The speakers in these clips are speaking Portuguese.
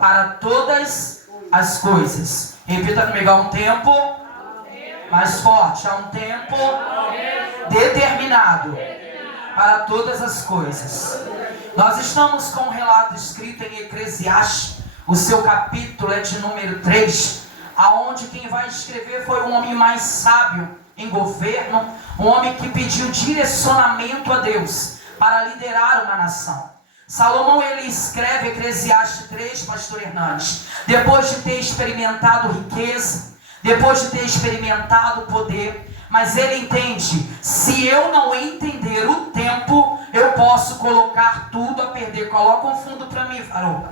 para todas as coisas. Repita comigo, há um tempo, mais forte, há um tempo determinado para todas as coisas. Nós estamos com um relato escrito em Eclesiastes, o seu capítulo é de número 3, aonde quem vai escrever foi um homem mais sábio em governo, um homem que pediu direcionamento a Deus para liderar uma nação. Salomão, ele escreve Eclesiastes 3, pastor Hernandes, depois de ter experimentado riqueza, depois de ter experimentado poder, mas ele entende, se eu não entender o tempo, eu posso colocar tudo a perder. Coloca um fundo para mim, Farol.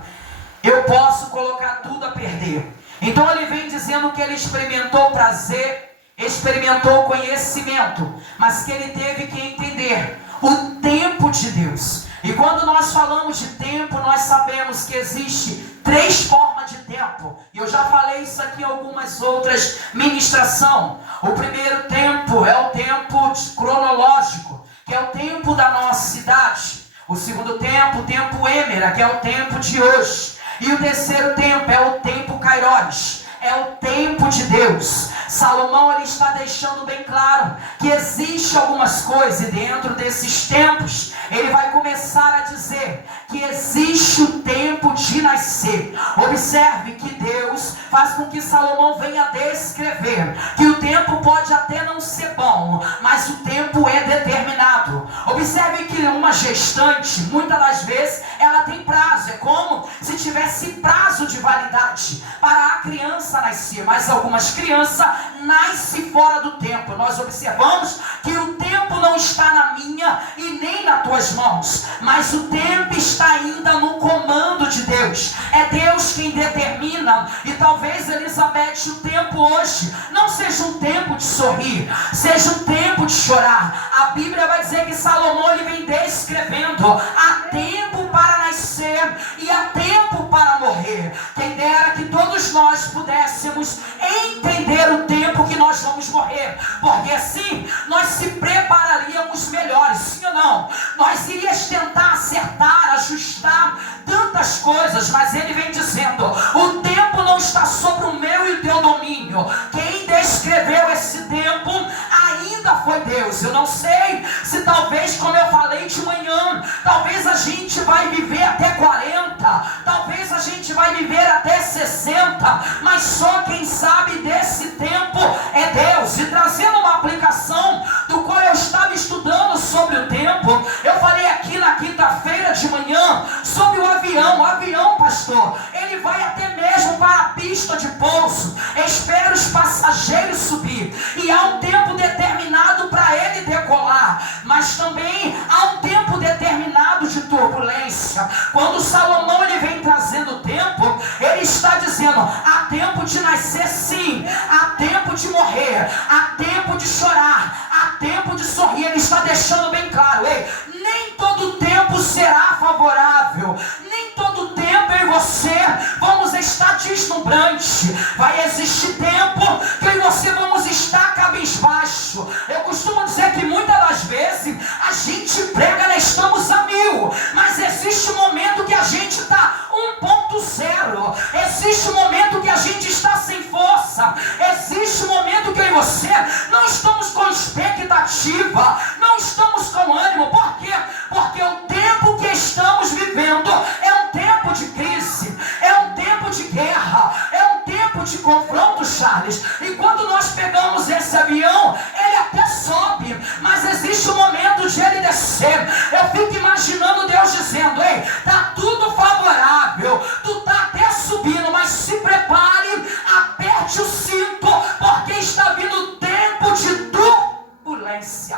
Eu posso colocar tudo a perder. Então ele vem dizendo que ele experimentou prazer, experimentou conhecimento, mas que ele teve que entender o tempo de Deus. E quando nós falamos de tempo, nós sabemos que existe 3 formas de tempo. E eu já falei isso aqui em algumas outras ministrações. O primeiro tempo é o tempo cronológico, que é o tempo da nossa idade. O segundo tempo, o tempo êmera, que é o tempo de hoje. E o terceiro tempo é o tempo kairos, é o tempo de Deus. Salomão, ele está deixando bem claro que existe algumas coisas, e dentro desses tempos ele vai começar a dizer que existe o tempo de nascer. Observe que Deus faz com que Salomão venha descrever que o tempo pode até não ser bom, mas o tempo é determinado. Observe que uma gestante, muitas das vezes, ela tem prazo. É como se tivesse prazo de validade para a criança nascer, mas algumas crianças nascem fora do tempo. Nós observamos que o tempo não está na minha e nem nas tuas mãos, mas o tempo está ainda no comando de Deus. É Deus quem determina. E talvez, Elizabeth, o tempo hoje não seja um tempo de sorrir, seja um tempo de chorar. A Bíblia vai dizer que Salomão, ele vem descrevendo: há tempo para nascer e há tempo para morrer. Quem dera que todos nós pudéssemos entender o tempo que nós vamos morrer, porque assim nós se prepararíamos melhores, sim ou não? Nós iríamos tentar acertar, ajustar tantas coisas, mas ele vem dizendo: o tempo não está sobre o meu e o teu domínio. Quem descreveu esse tempo ainda foi Deus. Eu não sei se talvez, como eu falei de manhã, talvez a gente vai viver até 40, talvez a gente vai viver até 60, mas só quem sabe desse tempo é Deus. E trazendo uma aplicação do qual eu estava estudando sobre o tempo, eu falei aqui na quinta-feira de manhã sobre o avião. O avião, pastor, ele vai até mesmo para a pista de pouso, espera os passageiros subir, e há um tempo determinado para ele decolar, mas também há um tempo determinado de turbulência. Quando Salomão, ele vem trazendo o tempo, ele está dizendo: há tempo de nascer, sim, há tempo de morrer, há tempo de chorar, há tempo de sorrir. Ele está deixando bem claro: ei, nem todo tempo será favorável, nem todo tempo eu e você vamos estar deslumbrante. Vai existir tempo que eu e você vamos estar cabisbaixo. Eu costumo dizer que muitas das vezes a gente prega, nós estamos a 1000, mas existe um momento que a gente está 1.0, existe um momento que a gente está sem força, existe um momento que eu e você não estamos com expectativa, não estamos com ânimo. Por quê? Porque o tempo que estamos vivendo é um tempo de crise, é um tempo de guerra, é um tempo de confronto, Charles. E quando nós pegamos esse avião, ele até sobe, mas existe um momento de ele descer. Eu fico imaginando Deus dizendo: ei, está tudo favorável, tu está até subindo, mas se prepare, aperte o cinto, porque está vindo tempo de turbulência.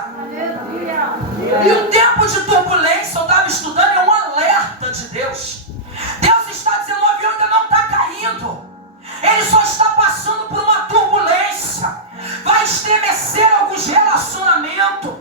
E o tempo de turbulência, eu estava estudando, é um alerta de Deus. Deus está dizendo: o avião ainda não está caindo, ele só está passando por uma turbulência. Vai estremecer alguns relacionamentos,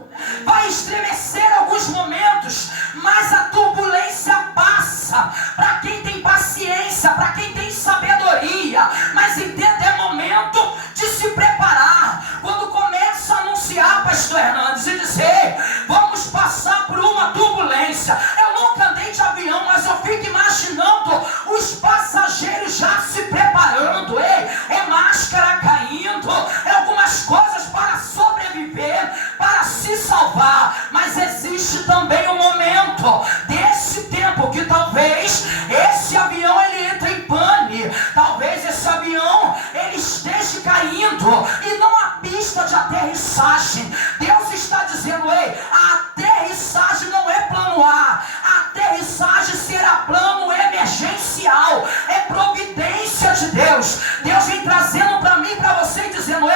vai estremecer alguns momentos, mas a turbulência passa. Para quem tem paciência, para quem tem sabedoria, mas entenda, é momento de se preparar. Quando começa a anunciar, pastor Hernandes, e dizer: vamos passar por uma turbulência. Eu nunca andei de avião, mas eu fico imaginando os passageiros já se preparando, é máscara caindo, é algumas coisas para sobreviver, para se salvar. Mas existe também um momento desse tempo que talvez esse avião ele entre em pane, talvez esse avião ele esteja caindo e não há pista de aterrissagem. Deus está dizendo, a aterrissagem não é plano A, a aterrissagem será plano emergencial, é providência de Deus. Deus vem trazendo para mim, para você, dizendo,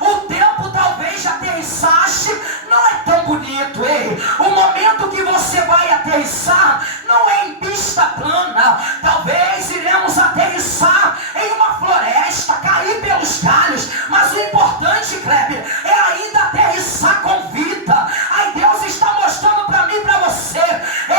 o tempo talvez de aterrissagem não é tão bonito, o momento que você vai aterrissar não é em pista plana, talvez iremos aterrissar em uma floresta, cair pelos galhos, mas o importante, Kleber, é ainda aterrissar com vida. Aí Deus está mostrando para mim e para você,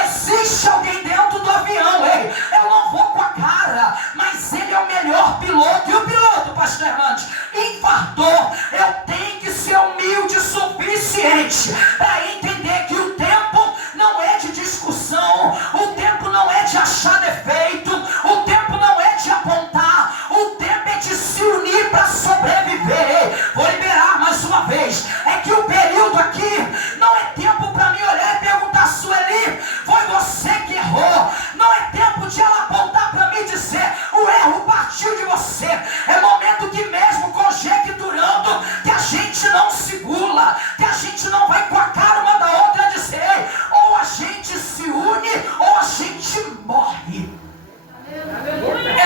existe alguém dentro do avião, eu não vou com a cara, mas ele é o melhor piloto. E o piloto, pastor Hernandes, infartou. Eu tenho que ser humilde o suficiente para entender que o tempo não é de discussão, o tempo não é de achar defeito, o tempo não é de apontar, o tempo é de se unir para sobreviver. Vou liberar mais uma vez, é que o período aqui não é tempo para mim olhar e perguntar, Sueli, foi você que errou. Não é tempo de ela apontar para mim e dizer, o erro partiu de você. É momento que mesmo conjecturando, que a gente não segura, que a gente não vai com a cara uma da outra dizer, ou a gente se une, ou a gente morre.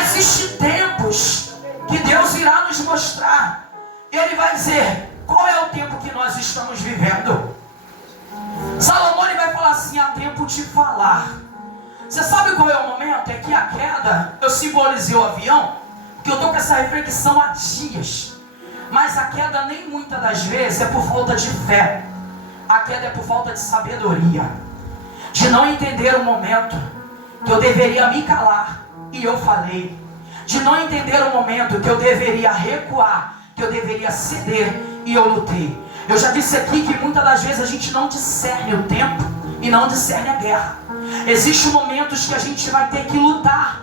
Existem tempos que Deus irá nos mostrar. Ele vai dizer, qual é o tempo que nós estamos vivendo? Salomão ele vai falar assim, há tempo de falar. Você sabe qual é o momento? É que a queda, eu simbolizei o avião, porque eu estou com essa reflexão há dias. Mas a queda nem muitas das vezes é por falta de fé. A queda é por falta de sabedoria. De não entender o momento que eu deveria me calar, e eu falei. De não entender o momento que eu deveria recuar, que eu deveria ceder, e eu lutei. Eu já disse aqui que muitas das vezes a gente não discerne o tempo e não discerne a guerra. Existem momentos que a gente vai ter que lutar,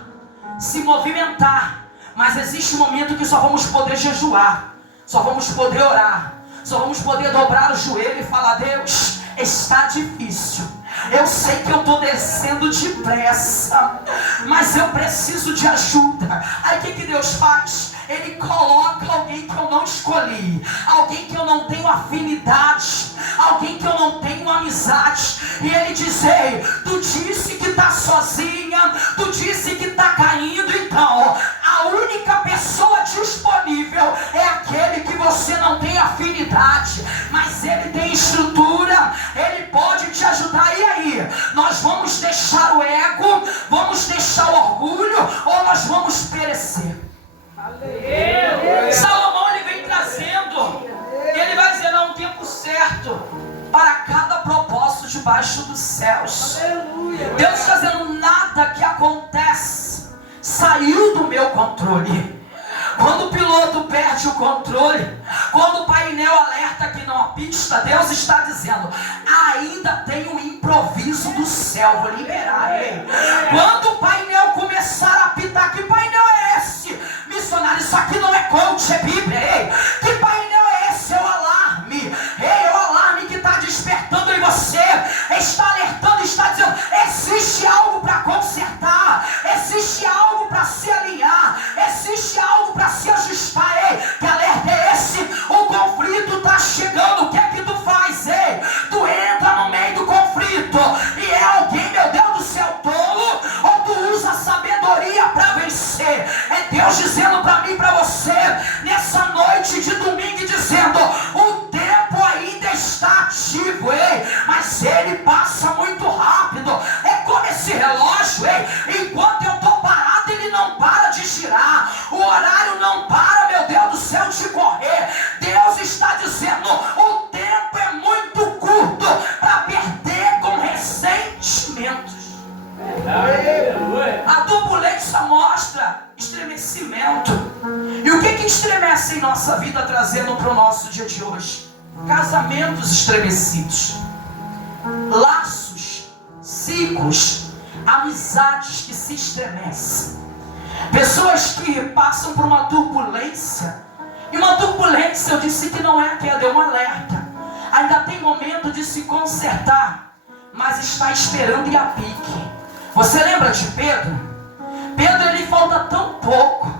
se movimentar, mas existe um momento que só vamos poder jejuar, só vamos poder orar, só vamos poder dobrar o joelho e falar, Deus, está difícil. Eu sei que eu estou descendo depressa, mas eu preciso de ajuda. Aí o que Deus faz? Ele coloca alguém que eu não escolhi, alguém que eu não tenho afinidade, alguém que eu não tenho amizade. E ele diz, ei, tu disse que está sozinha, tu disse que está caindo, então a única pessoa disponível é aquele que você não tem afinidade, mas ele tem estrutura, ele pode te ajudar. E aí, nós vamos deixar o ego, vamos deixar o orgulho, ou nós vamos perecer? Salomão ele vem trazendo, ele vai dizer, não, um tempo certo para cada propósito debaixo dos céus. Deus está dizendo, nada que acontece saiu do meu controle. Quando o piloto perde o controle, quando o painel alerta que não há pista, Deus está dizendo, ainda tem um improviso do céu, vou liberar ele. Quando o painel começar a apitar, que painel é esse? Missionário, isso aqui não é coach, é Bíblia. Ei, que painel é esse? É o alarme. É o alarme que está despertando em você, está alertando, está dizendo, existe algo para consertar, existe algo para se alinhar, existe algo para se ajustar. Ei, que alerta é esse? O conflito está chegando. O que é que tu faz? Ei, tu entra no meio do conflito e é alguém, meu Deus do céu, tolo, ou tu usa a sabedoria para vencer? É Deus dizendo para mim e para você nessa noite de domingo, dizendo, o tempo ainda está ativo, ei, mas ele passa muito rápido. É como esse relógio, ei, enquanto eu estou parado, ele não para de girar, o horário não para, meu Deus do céu, de correr. Deus está dizendo, o tempo é muito curto para perder com ressentimentos. A turbulência mostra estremecimento. E o que estremece em nossa vida, trazendo para o nosso dia de hoje? Casamentos estremecidos, laços, ciclos, amizades que se estremecem, pessoas que que passam por uma turbulência. E uma turbulência, eu disse que não é queda, é um alerta. Ainda tem momento de se consertar, mas está esperando ir a pique. Você lembra de Pedro? Pedro, ele falta tão pouco.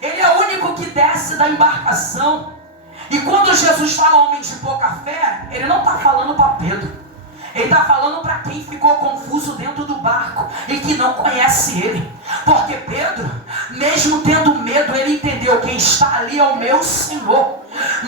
Ele é o único que desce da embarcação. E quando Jesus fala homem de pouca fé, ele não está falando para Pedro. Ele está falando para quem ficou confuso dentro do barco e que não conhece ele. Porque Pedro, mesmo tendo medo, ele entendeu: quem está ali é o meu Senhor.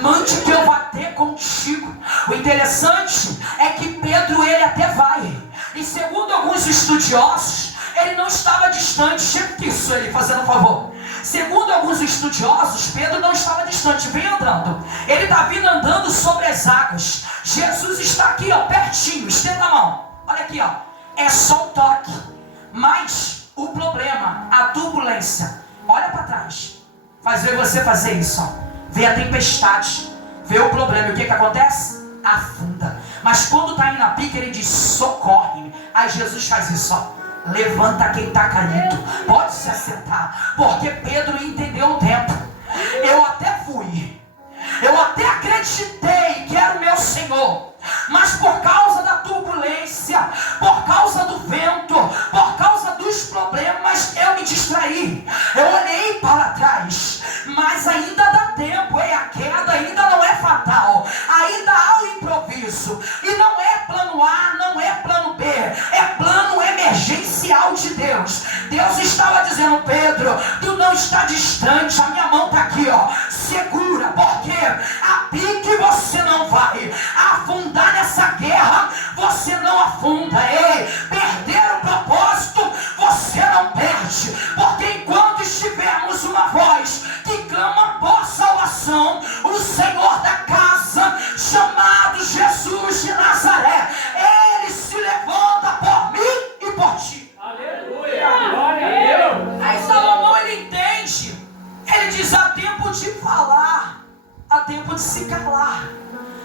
Mande que eu vá ter contigo. O interessante é que Pedro, ele até vai. E segundo alguns estudiosos, ele não estava distante. Chega isso, ele fazendo um favor. Segundo alguns estudiosos, Pedro não estava distante, vem andando. Ele está vindo andando sobre as águas. Jesus está aqui, ó, pertinho, estenda a mão. Olha aqui, ó, é só um toque. Mas o problema, a turbulência, olha para trás. Faz ver você fazer isso, ó. Vê a tempestade, vê o problema. E o que acontece? Afunda. Mas quando está indo na pique, ele diz: socorre-me. Aí Jesus faz isso, ó. Levanta quem está caído. Pode se assentar. Porque Pedro entendeu o tempo. Eu até fui. Eu até acreditei que era o meu Senhor. Mas por causa da turbulência, por causa do vento, por causa dos problemas, eu me distraí. Eu olhei para trás. Mas ainda dá tempo. E a queda ainda não é fatal. Ainda há o improviso. E não é plano A, não é plano B. É plano emergencial de Deus. Deus estava dizendo: Pedro, tu não está distante. A minha mão está aqui, ó. Segura, porque a pique você não vai afundar nessa guerra. Você não afunda. Ei, perder o propósito você não perde. Porque enquanto estivermos uma voz que clama por salvação, o Senhor da casa, chamado Jesus de Nazaré, Ele se levanta por mim e por ti. Aleluia, glória a Deus. Aí Salomão, ele entende. Ele diz: há tempo de falar, há tempo de se calar.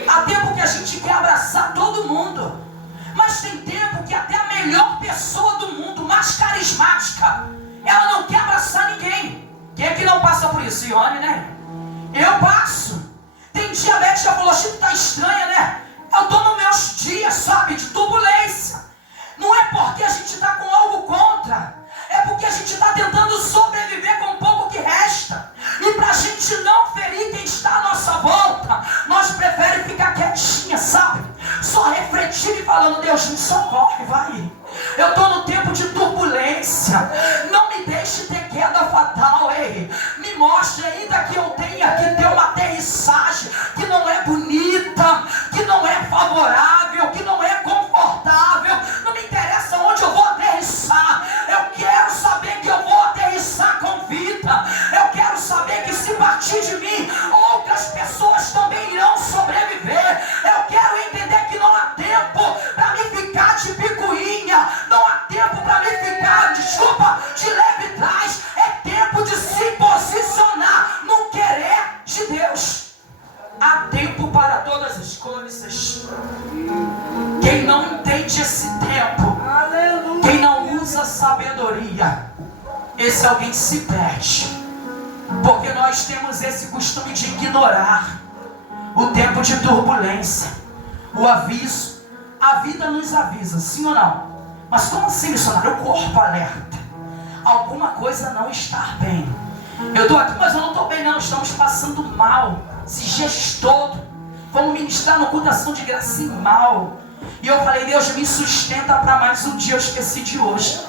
Há tempo que a gente quer abraçar todo mundo, mas tem tempo que até a melhor pessoa do mundo, mais carismática, ela não quer abraçar ninguém. Quem é que não passa por isso? Ione, né? Eu passo. Tem diabetes, já falou: Chico, tá estranha, né? Eu estou nos meus dias, sabe, de turbulência. Não é porque a gente está com algo contra, é porque a gente está tentando sobreviver com o pouco que resta. E para a gente não ferir quem está à nossa volta, nós preferimos ficar quietinha, sabe? Só refletindo e falando: Deus, me socorre, vai. Eu estou no tempo de turbulência. Não me deixe ter queda fatal, ei. Me mostre, ainda que eu tenha que ter uma aterrissagem que não é bonita, que não é favorável, que não é confortável. Não me interessa onde eu vou aterrissar. Eu quero saber que eu vou aterrissar com vida. Eu quero saber que se partir de mim, outras pessoas também irão sobreviver. Eu quero entender que não há tempo para me ficar de picuinha. Não há tempo para me ficar, desculpa, de leve trás. É tempo de se posicionar no querer de Deus. Há tempo para todas as coisas. Quem não entende esse tempo, quem não usa sabedoria, esse alguém se perde. Porque nós temos esse costume de ignorar o tempo de turbulência, o aviso. A vida nos avisa, sim ou não? Mas como assim, missionário? O corpo alerta. Alguma coisa não está bem. Eu estou aqui, mas eu não estou bem não. Estamos passando mal esses dias todos. Vamos ministrar no culto ação de graça e mal. E eu falei: Deus, me sustenta para mais um dia. Eu esqueci de hoje.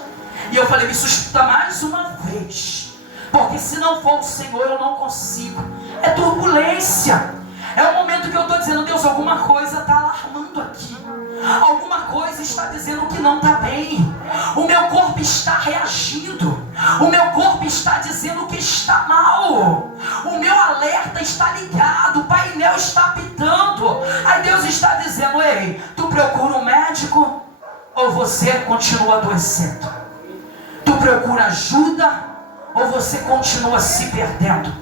E eu falei: me sustenta mais uma vez. Porque se não for o Senhor, eu não consigo. É turbulência. É o momento que eu estou dizendo: Deus, alguma coisa está alarmando aqui. Alguma coisa está dizendo que não está bem. O meu corpo está reagindo. O meu corpo está dizendo que está mal. O meu alerta está ligado. O painel está apitando. Aí Deus está dizendo: ei, tu procura um médico ou você continua adoecendo? Tu procura ajuda ou você continua se perdendo?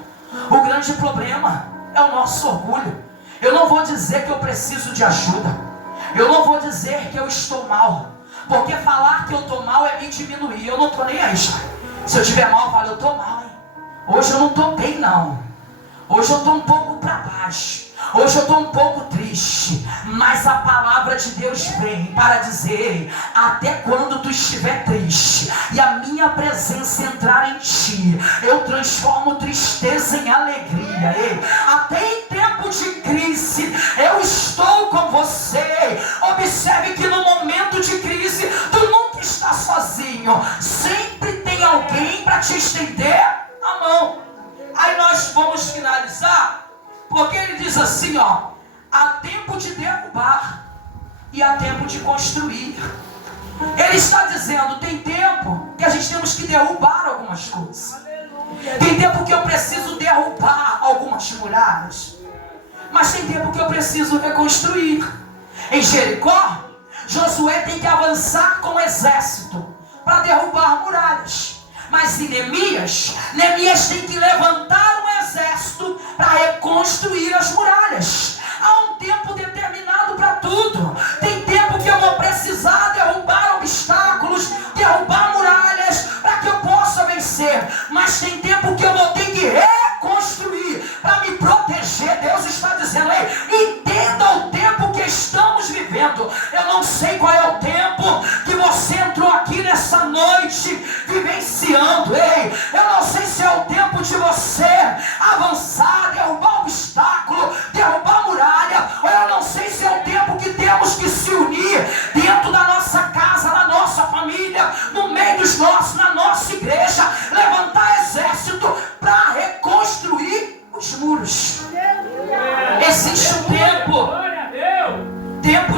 O grande problema é o nosso orgulho. Eu não vou dizer que eu preciso de ajuda. Eu não vou dizer que eu estou mal. Porque falar que eu estou mal é me diminuir. Eu não estou nem aí já. Se eu estiver mal, eu falo: eu estou mal, hein? Hoje eu não estou bem não. Hoje eu estou um pouco para baixo. Hoje eu estou um pouco triste. Mas a palavra de Deus vem para dizer: até quando tu estiver triste e a minha presença entrar em ti, eu transformo tristeza em alegria. Ei, até em tempo de crise eu estou com você. Observe que no momento de crise tu nunca está sozinho. Sempre tem alguém para te estender a mão. Aí nós vamos finalizar, porque ele diz assim, ó: há tempo de derrubar e há tempo de construir. Ele está dizendo, tem tempo que a gente temos que derrubar algumas coisas. Tem tempo que eu preciso derrubar algumas muralhas. Mas tem tempo que eu preciso reconstruir. Em Jericó, Josué tem que avançar com o exército para derrubar muralhas. Mas em Neemias tem que levantar um exército para reconstruir as muralhas. Há um tempo determinado para tudo. Tem tempo que eu vou precisar derrubar obstáculos, derrubar muralhas, para que eu possa vencer. Mas tem tempo que eu vou ter que reconstruir para me proteger. Deus está dizendo aí, entenda o tempo que estamos vivendo. Eu não sei qual é o tempo que você entrou aqui nessa noite vivenciando. Ei, eu não sei se é o tempo de você avançar, derrubar obstáculo, derrubar muralha, ou eu não sei se é o tempo que temos que se unir dentro da nossa casa, na nossa família, no meio dos nossos, na nossa igreja, levantar exército para reconstruir os muros. Existe um tempo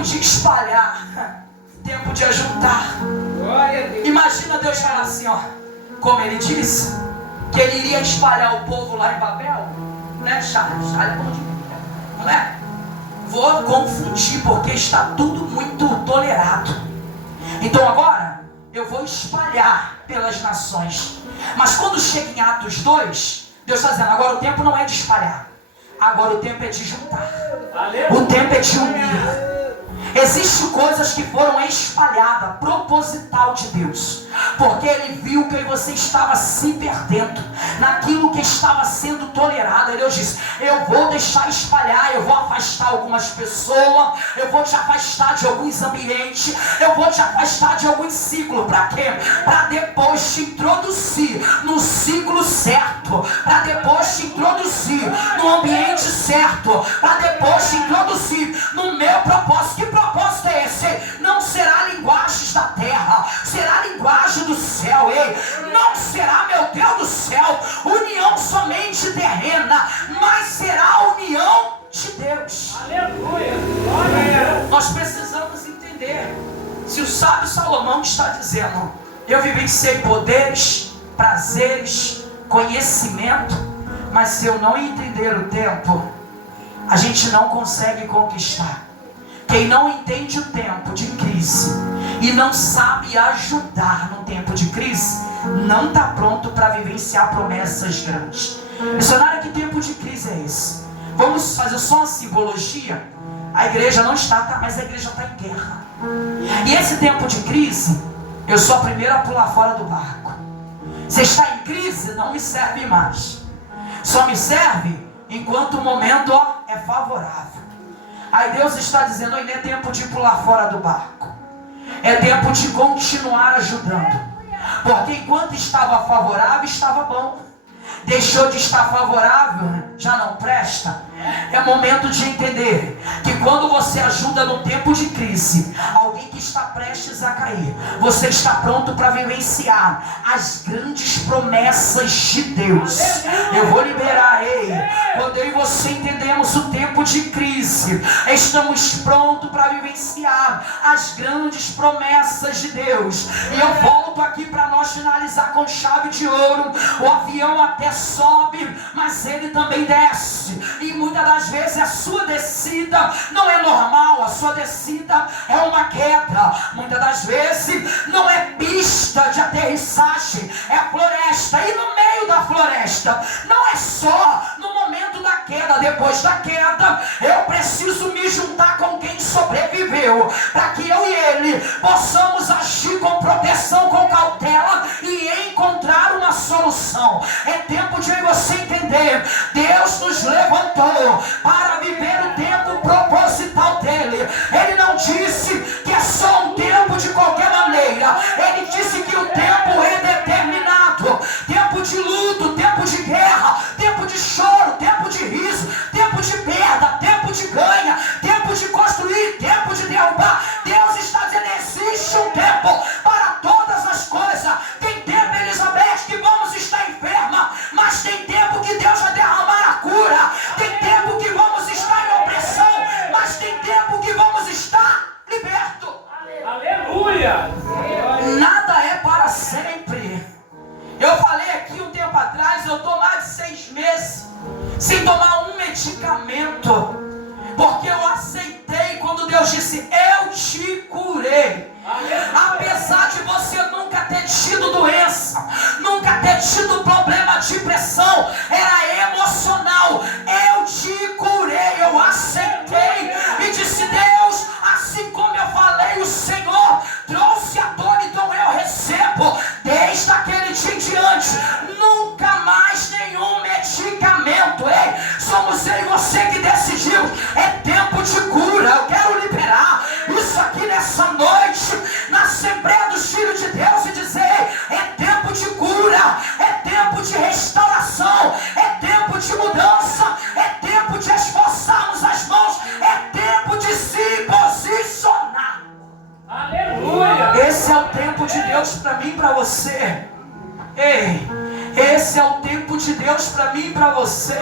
de espalhar, tempo de ajuntar. Imagina Deus falar assim, ó, como ele disse, que ele iria espalhar o povo lá em Babel, né, Charles? Não é? Vou confundir, porque está tudo muito tolerado. Então agora, eu vou espalhar pelas nações. Mas quando chega em Atos 2, Deus está dizendo, agora o tempo não é de espalhar. Agora o tempo é de juntar. O tempo é de unir. Existem coisas que foram espalhadas, proposital de Deus, porque Ele viu que você estava se perdendo naquilo que estava sendo tolerado. Deus disse, eu vou deixar espalhar, eu vou afastar algumas pessoas, eu vou te afastar de alguns ambientes, eu vou te afastar de alguns ciclos. Para quê? Para depois te introduzir no ciclo certo, para depois te introduzir no ambiente certo, para depois te introduzir no meu propósito. Que propósito é esse? Não será linguagens da terra, será linguagem do céu. Ei, não será, meu Deus do céu, união somente terrena, mas será a união de Deus. Aleluia! Glória! Nós precisamos entender. Se o sábio Salomão está dizendo, eu vivenciei poderes, prazeres, conhecimento, mas se eu não entender o tempo, a gente não consegue conquistar. Quem não entende o tempo de crise e não sabe ajudar no tempo de crise, não está pronto para vivenciar promessas grandes. Missionário, que tempo de crise é esse? Vamos fazer só uma simbologia. A igreja não está, mas a igreja está em guerra. E esse tempo de crise, eu sou a primeira a pular fora do barco. Se está em crise, não me serve mais. Só me serve enquanto o momento é favorável. Aí Deus está dizendo, não é tempo de pular fora do barco. É tempo de continuar ajudando. Porque enquanto estava favorável, estava bom. Deixou de estar favorável, já não presta. É momento de entender que quando você ajuda no tempo de crise, alguém que está prestes a cair, você está pronto para vivenciar as grandes promessas de Deus. Eu vou liberar, ei, quando eu e você entendemos o tempo de crise, estamos prontos para vivenciar as grandes promessas de Deus. E eu volto aqui para nós finalizar com chave de ouro. O avião até sobe, mas ele também desce. E muitas das vezes a sua descida não é normal, a sua descida é uma queda. Muitas das vezes não é pista de aterrissagem, é a floresta. E no meio da floresta, não é só no momento da queda queda. Depois da queda, eu preciso me juntar com quem sobreviveu, para que eu e ele possamos agir com proteção, com cautela e encontrar uma solução. É tempo de você entender: Deus nos levantou para viver o tempo proposital dele. Ele não disse que é só um tempo de qualquer maneira. Ele disse que o tempo é determinado. Tempo de luto, tempo de guerra, tempo de choro, tempo de riso, tempo de perda, tempo de ganha, tempo de construir, tempo de derrubar. Deus está dizendo: existe um tempo para todas as coisas. Tem tempo, Elizabeth, que vamos estar enferma, mas tem tempo que Deus vai derramar a cura. Tem tempo que vamos estar em opressão, mas tem tempo que vamos estar libertos. Aleluia! Nada é para sempre. Eu falei aqui um tempo atrás, eu estou mais de 6 meses sem tomar um medicamento, porque eu aceitei quando Deus disse: eu te curei. Apesar de você nunca ter tido doença, nunca ter tido problema de pressão, era emocional, eu te curei. Eu aceitei e disse: Deus, assim como eu falei, o Senhor trouxe a dor, então eu recebo. Desde aquele dia em diante, nunca mais nenhum medicamento. Ei, somos eu e você que decidiu. É tempo de cura. Eu quero liberar isso aqui nessa noite, na Assembleia dos Filhos de Deus, e dizer: é tempo de cura, é tempo de restauração, é tempo de mudança, é tempo de esforçarmos as mãos, é tempo de se posicionar. Aleluia! Esse é o tempo de Deus para mim e para você. Ei, esse é o tempo de Deus para mim e para você.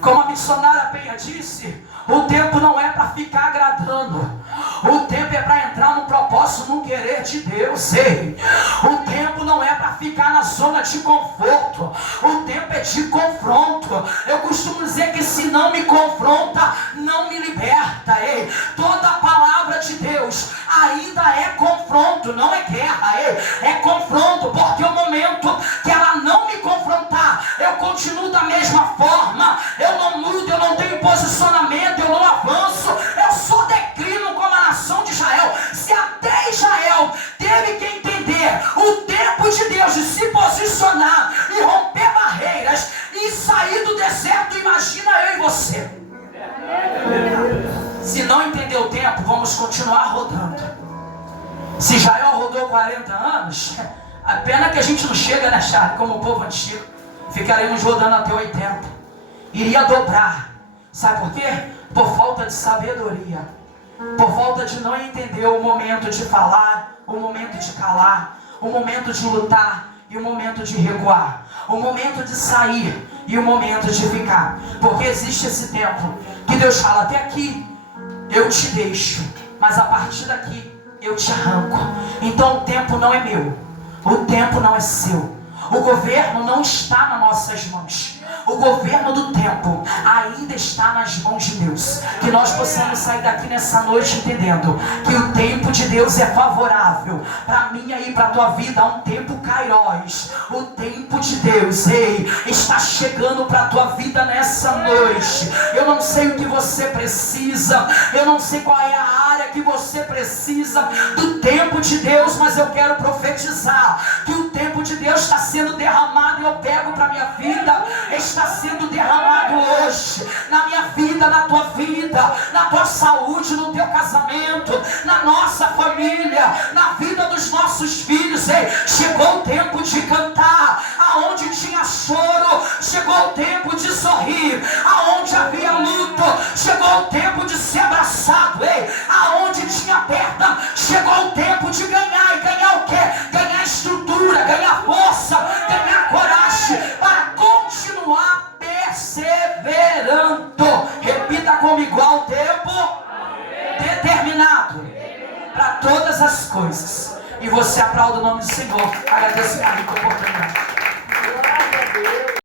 Como a missionária Penha disse, o tempo não é para ficar agradando. O tempo é para entrar no propósito, no querer de Deus. Ei, o tempo não é para ficar na zona de conforto. O tempo é de confronto. Eu costumo dizer que se não me confronta, não me liberta. Ei, toda a palavra de Deus ainda é confronto, não é guerra. Ei, é confronto, porque o momento que ela não me confrontar, eu continuo da mesma forma. Eu não mudo, eu não tenho posicionamento, eu não avanço, eu só declino como a nação de Israel. Se até Israel teve que entender o tempo de Deus de se posicionar e romper barreiras e sair do deserto, imagina eu e você. Se não entender o tempo, vamos continuar rodando. Se Israel rodou 40 anos, a pena que a gente não chega, né, Charlie, como o povo antigo. Ficaremos rodando até 80. Iria dobrar. Sabe por quê? Por falta de sabedoria, por falta de não entender o momento de falar, o momento de calar, o momento de lutar e o momento de recuar, o momento de sair e o momento de ficar. Porque existe esse tempo que Deus fala: até aqui eu te deixo, mas a partir daqui eu te arranco. Então o tempo não é meu, o tempo não é seu, o governo não está nas nossas mãos. O governo do tempo ainda está nas mãos de Deus. Que nós possamos sair daqui nessa noite entendendo que o tempo de Deus é favorável para mim e para a tua vida. Há um tempo kairós. O tempo de Deus, ei, está chegando para a tua vida nessa noite. Eu não sei o que você precisa, eu não sei qual é a área que você precisa do tempo de Deus, mas eu quero profetizar que o tempo de Deus está sendo derramado. E eu pego para minha vida, está sendo derramado hoje, na minha vida, na tua vida, na tua saúde, no teu casamento, na nossa família, na vida dos nossos filhos. Ei, chegou o tempo de cantar, aonde tinha choro, chegou o tempo de sorrir, aonde havia luto, chegou o tempo de ser abraçado. Ei, aonde tinha perda, chegou o tempo de ganhar. E ganhar o quê? Ganhar estrutura, ganhar força, ganhar coragem para continuar perseverando. Repita comigo: ao tempo determinado para todas as coisas. E você aplauda o nome do Senhor. Agradeço a oportunidade.